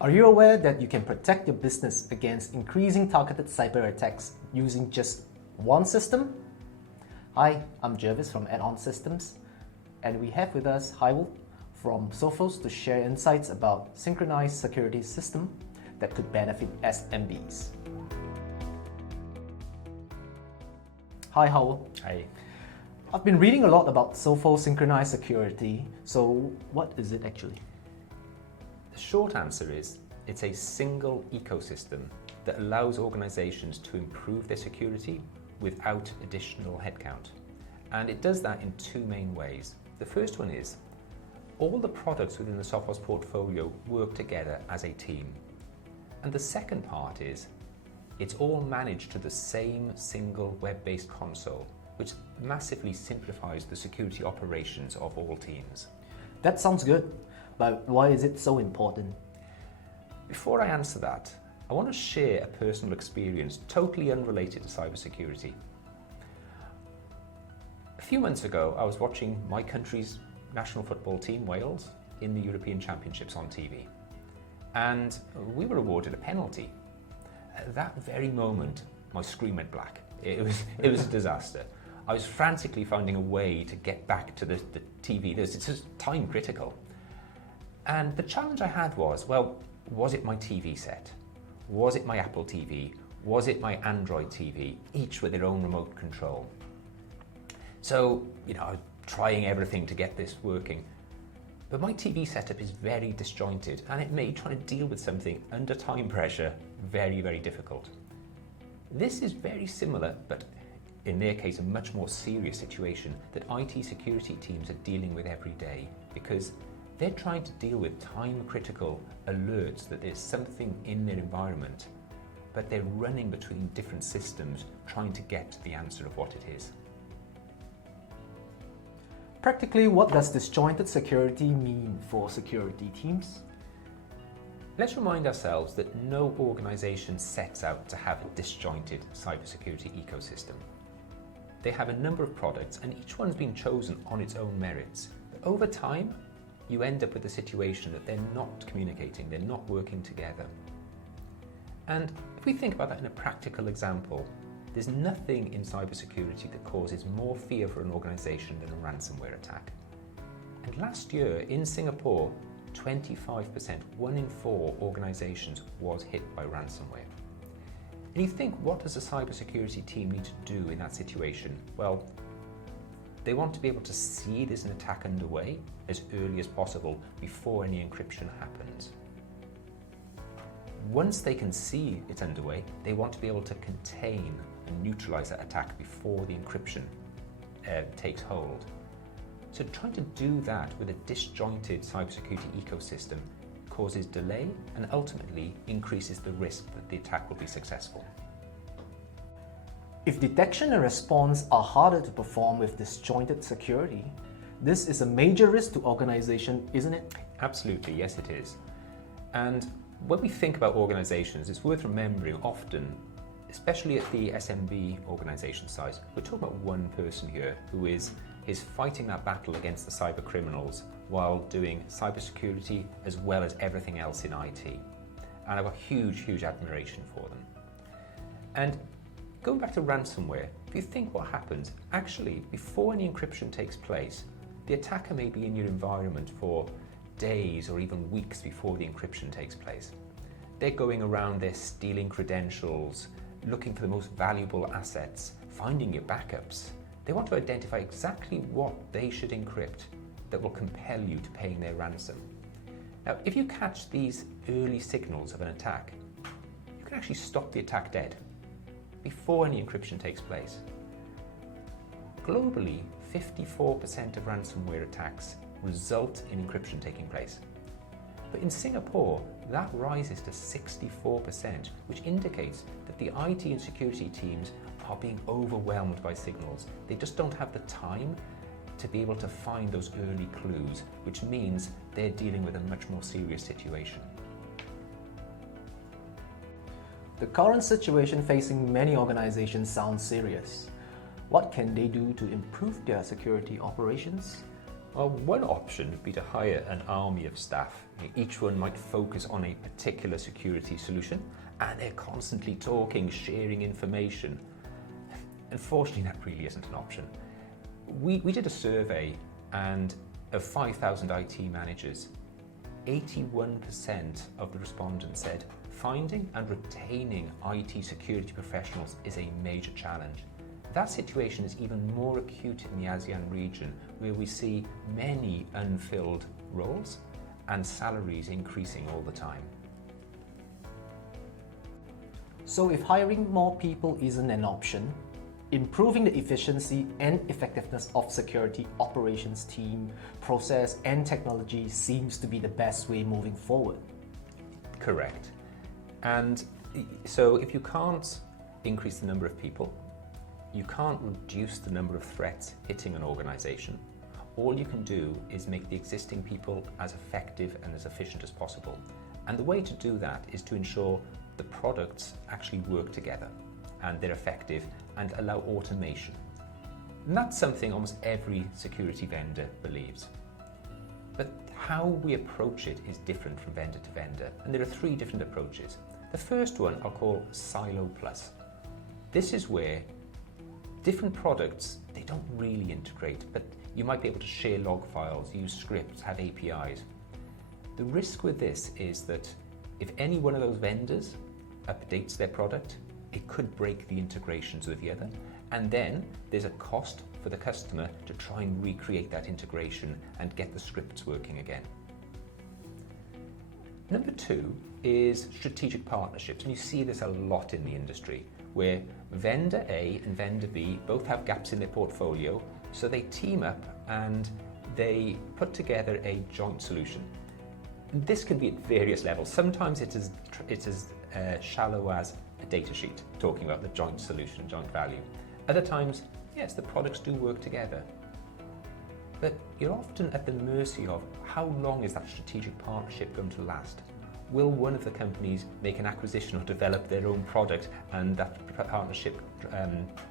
Are you aware that you can protect your business against increasing targeted cyber attacks using just one system? Hi, I'm Jervis from AddOn Systems, and we have with us Hywel from Sophos to share insights about Synchronized Security system that could benefit SMBs. Hi Hywel. Hi. I've been reading a lot about Sophos Syncronized Security, so what is it actually? The short answer is it's a single ecosystem that allows organizations to improve their security without additional headcount. And it does that in two main ways. The first one is all the products within the Sophos portfolio work together as a team. And the second part is it's all managed to the same single web-based console, which massively simplifies the security operations of all teams. That sounds good, but why is it so important? Before I answer that, I want to share a personal experience totally unrelated to cybersecurity. A few months ago, I was watching my country's national football team, Wales, in the European Championships on TV. And we were awarded a penalty. At that very moment, my screen went black. It was a disaster. I was frantically finding a way to get back to the TV. It's just time critical. And the challenge I had was it my TV set? Was it my Apple TV? Was it my Android TV? Each with their own remote control. So, I was trying everything to get this working. But my TV setup is very disjointed, and it made trying to deal with something under time pressure very, very difficult. This is very similar, but in their case, a much more serious situation that IT security teams are dealing with every day, because they're trying to deal with time-critical alerts that there's something in their environment, but they're running between different systems trying to get to the answer of what it is. Practically, what does disjointed security mean for security teams? Let's remind ourselves that no organization sets out to have a disjointed cybersecurity ecosystem. They have a number of products, and each one's been chosen on its own merits. But over time, you end up with a situation that they're not communicating, they're not working together. And if we think about that in a practical example, there's nothing in cybersecurity that causes more fear for an organization than a ransomware attack. And last year in Singapore, 25%, 1 in 4 organizations was hit by ransomware. And you think, what does a cybersecurity team need to do in that situation? Well, they want to be able to see there's an attack underway as early as possible before any encryption happens. Once they can see it's underway, they want to be able to contain and neutralize that attack before the encryption takes hold. So trying to do that with a disjointed cybersecurity ecosystem causes delay and ultimately increases the risk that the attack will be successful. If detection and response are harder to perform with disjointed security, this is a major risk to organization, isn't it? Absolutely, yes it is. And when we think about organizations, it's worth remembering often, especially at the SMB organization size, we're talking about one person here who is fighting that battle against the cyber criminals while doing cybersecurity as well as everything else in IT. And I've got huge, huge admiration for them. And going back to ransomware, if you think what happens, actually, before any encryption takes place, the attacker may be in your environment for days or even weeks before the encryption takes place. They're going around, they're stealing credentials, looking for the most valuable assets, finding your backups. They want to identify exactly what they should encrypt that will compel you to paying their ransom. Now, if you catch these early signals of an attack, you can actually stop the attack dead before any encryption takes place. Globally, 54% of ransomware attacks result in encryption taking place. But in Singapore, that rises to 64%, which indicates that the IT and security teams are being overwhelmed by signals. They just don't have the time to be able to find those early clues, which means they're dealing with a much more serious situation. The current situation facing many organizations sounds serious. What can they do to improve their security operations? Well, one option would be to hire an army of staff. Each one might focus on a particular security solution, and they're constantly talking, sharing information. Unfortunately, that really isn't an option. We did a survey, and of 5,000 IT managers, 81% of the respondents said finding and retaining IT security professionals is a major challenge. That situation is even more acute in the ASEAN region, where we see many unfilled roles and salaries increasing all the time. So if hiring more people isn't an option, improving the efficiency and effectiveness of security operations team, process and technology seems to be the best way moving forward. Correct. And so if you can't increase the number of people, you can't reduce the number of threats hitting an organization. All you can do is make the existing people as effective and as efficient as possible. And the way to do that is to ensure the products actually work together and they're effective and allow automation. And that's something almost every security vendor believes. But how we approach it is different from vendor to vendor, and there are three different approaches. The first one I'll call Silo Plus. This is where different products, they don't really integrate, but you might be able to share log files, use scripts, have APIs. The risk with this is that if any one of those vendors updates their product, it could break the integrations with the other, and then there's a cost for the customer to try and recreate that integration and get the scripts working again. Number two is strategic partnerships, and you see this a lot in the industry, where vendor A and vendor B both have gaps in their portfolio, so they team up and they put together a joint solution. This can be at various levels. Sometimes it's as shallow as a data sheet talking about the joint solution, joint value. Other times, yes, the products do work together. But you're often at the mercy of how long is that strategic partnership going to last? Will one of the companies make an acquisition or develop their own product and that partnership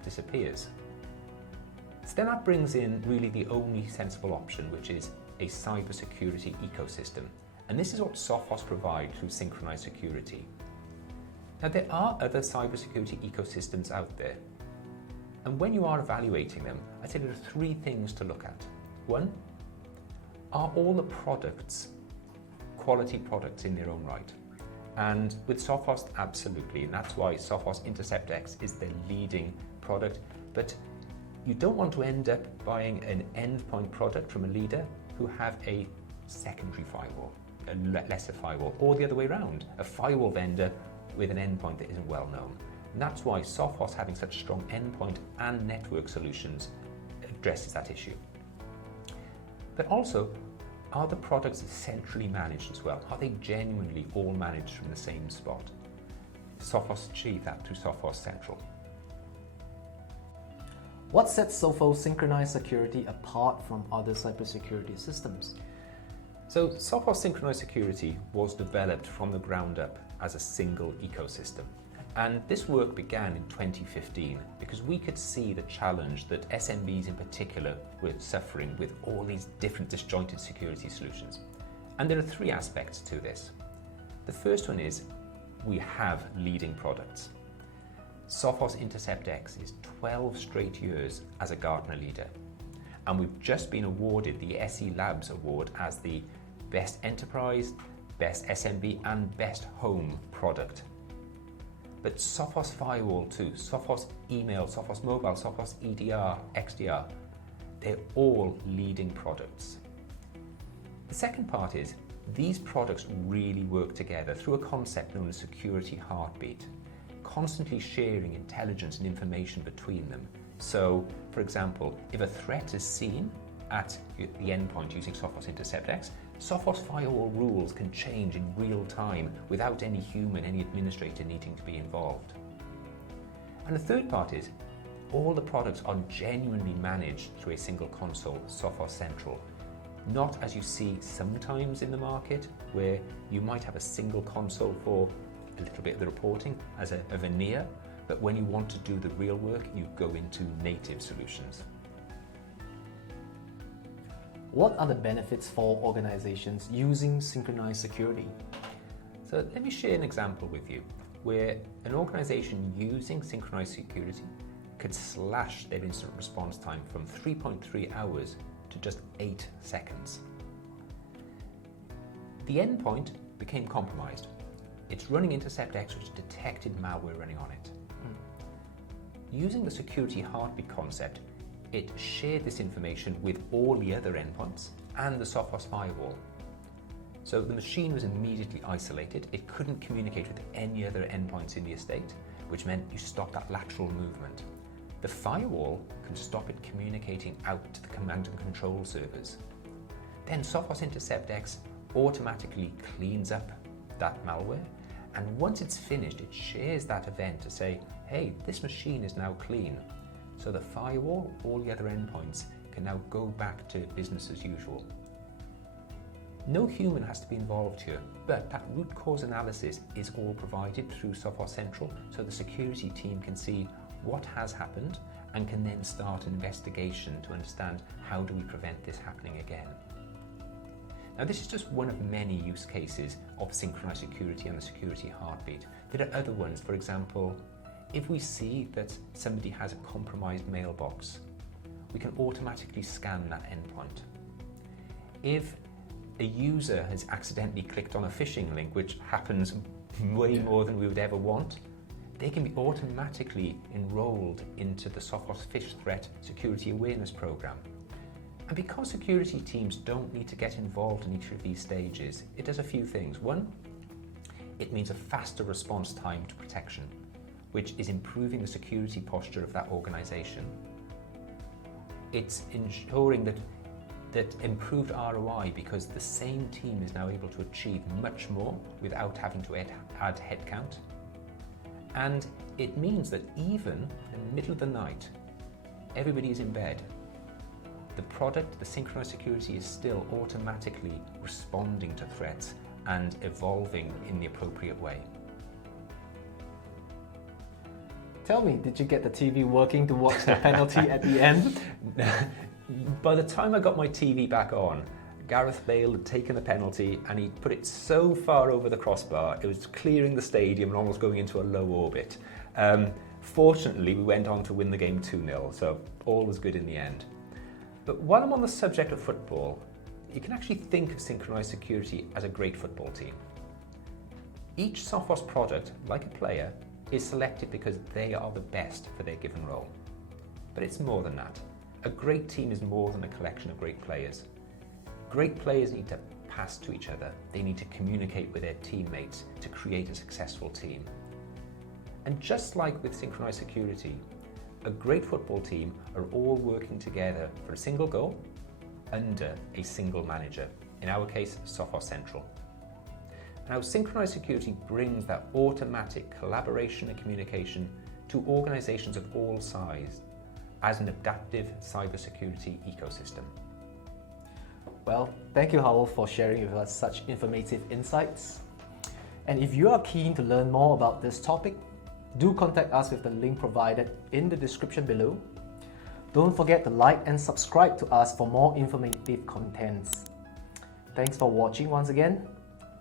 disappears? So then that brings in really the only sensible option, which is a cybersecurity ecosystem. And this is what Sophos provide through Synchronized Security. Now, there are other cybersecurity ecosystems out there. And when you are evaluating them, I'd say there are three things to look at. One, are all the products quality products in their own right? And with Sophos, absolutely. And that's why Sophos Intercept X is the leading product. But you don't want to end up buying an endpoint product from a leader who have a secondary firewall, a lesser firewall, or the other way around, a firewall vendor with an endpoint that isn't well known. And that's why Sophos having such strong endpoint and network solutions addresses that issue. But also, are the products centrally managed as well? Are they genuinely all managed from the same spot? Sophos achieve that through Sophos Central. What sets Sophos Synchronized Security apart from other cybersecurity systems? So Sophos Syncronized Security was developed from the ground up as a single ecosystem. And this work began in 2015 because we could see the challenge that SMBs in particular were suffering with all these different disjointed security solutions. And there are three aspects to this. The first one is we have leading products. Sophos Intercept X is 12 straight years as a Gartner leader. And we've just been awarded the SE Labs Award as the Best Enterprise, Best SMB and Best Home product. But Sophos Firewall too, Sophos Email, Sophos Mobile, Sophos EDR, XDR, they're all leading products. The second part is these products really work together through a concept known as security heartbeat, constantly sharing intelligence and information between them. So, for example, if a threat is seen at the endpoint using Sophos Intercept X, Sophos Firewall rules can change in real time without any human, any administrator needing to be involved. And the third part is all the products are genuinely managed through a single console, Sophos Central. Not as you see sometimes in the market, where you might have a single console for a little bit of the reporting as a veneer, but when you want to do the real work, you go into native solutions. what are the benefits for organizations using synchronized security? So let me share an example with you where an organization using synchronized security could slash their incident response time from 3.3 hours to just 8 seconds. The endpoint became compromised. Its running InterceptX which detected malware running on it. Using the security heartbeat concept, it shared this information with all the other endpoints and the Sophos firewall. So the machine was immediately isolated. It couldn't communicate with any other endpoints in the estate, which meant you stopped that lateral movement. The firewall can stop it communicating out to the command and control servers. Then Sophos InterceptX automatically cleans up that malware, and once it's finished, it shares that event to say, hey, this machine is now clean. So the firewall, all the other endpoints, can now go back to business as usual. No human has to be involved here, but that root cause analysis is all provided through Sophos Central, so the security team can see what has happened and can then start an investigation to understand how do we prevent this happening again. Now, this is just one of many use cases of synchronized security and the security heartbeat. There are other ones. For example, if we see that somebody has a compromised mailbox, we can automatically scan that endpoint. If a user has accidentally clicked on a phishing link, which happens way more than we would ever want, they can be automatically enrolled into the Sophos Phish Threat Security Awareness Program. And because security teams don't need to get involved in each of these stages, it does a few things. One, it means a faster response time to protection, which is improving the security posture of that organization. It's ensuring that improved ROI because the same team is now able to achieve much more without having to add headcount. And it means that even in the middle of the night, everybody is in bed. The product, the synchronized security, is still automatically responding to threats and evolving in the appropriate way. Tell me, did you get the TV working to watch the penalty at the end? By the time I got my TV back on, Gareth Bale had taken the penalty and he put it so far over the crossbar, it was clearing the stadium and almost going into a low orbit. Fortunately, we went on to win the game 2-0, so all was good in the end. But while I'm on the subject of football, you can actually think of synchronized security as a great football team. Each Sophos product, like a player, is selected because they are the best for their given role. But it's more than that. A great team is more than a collection of great players. Great players need to pass to each other. They need to communicate with their teammates to create a successful team. And just like with synchronized security, a great football team are all working together for a single goal under a single manager, in our case, Sophos Central. Now, synchronized security brings that automatic collaboration and communication to organizations of all sizes as an adaptive cybersecurity ecosystem. Well, thank you, Hywel, for sharing with us such informative insights. And if you are keen to learn more about this topic, do contact us with the link provided in the description below. Don't forget to like and subscribe to us for more informative contents. Thanks for watching once again.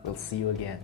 We'll see you again.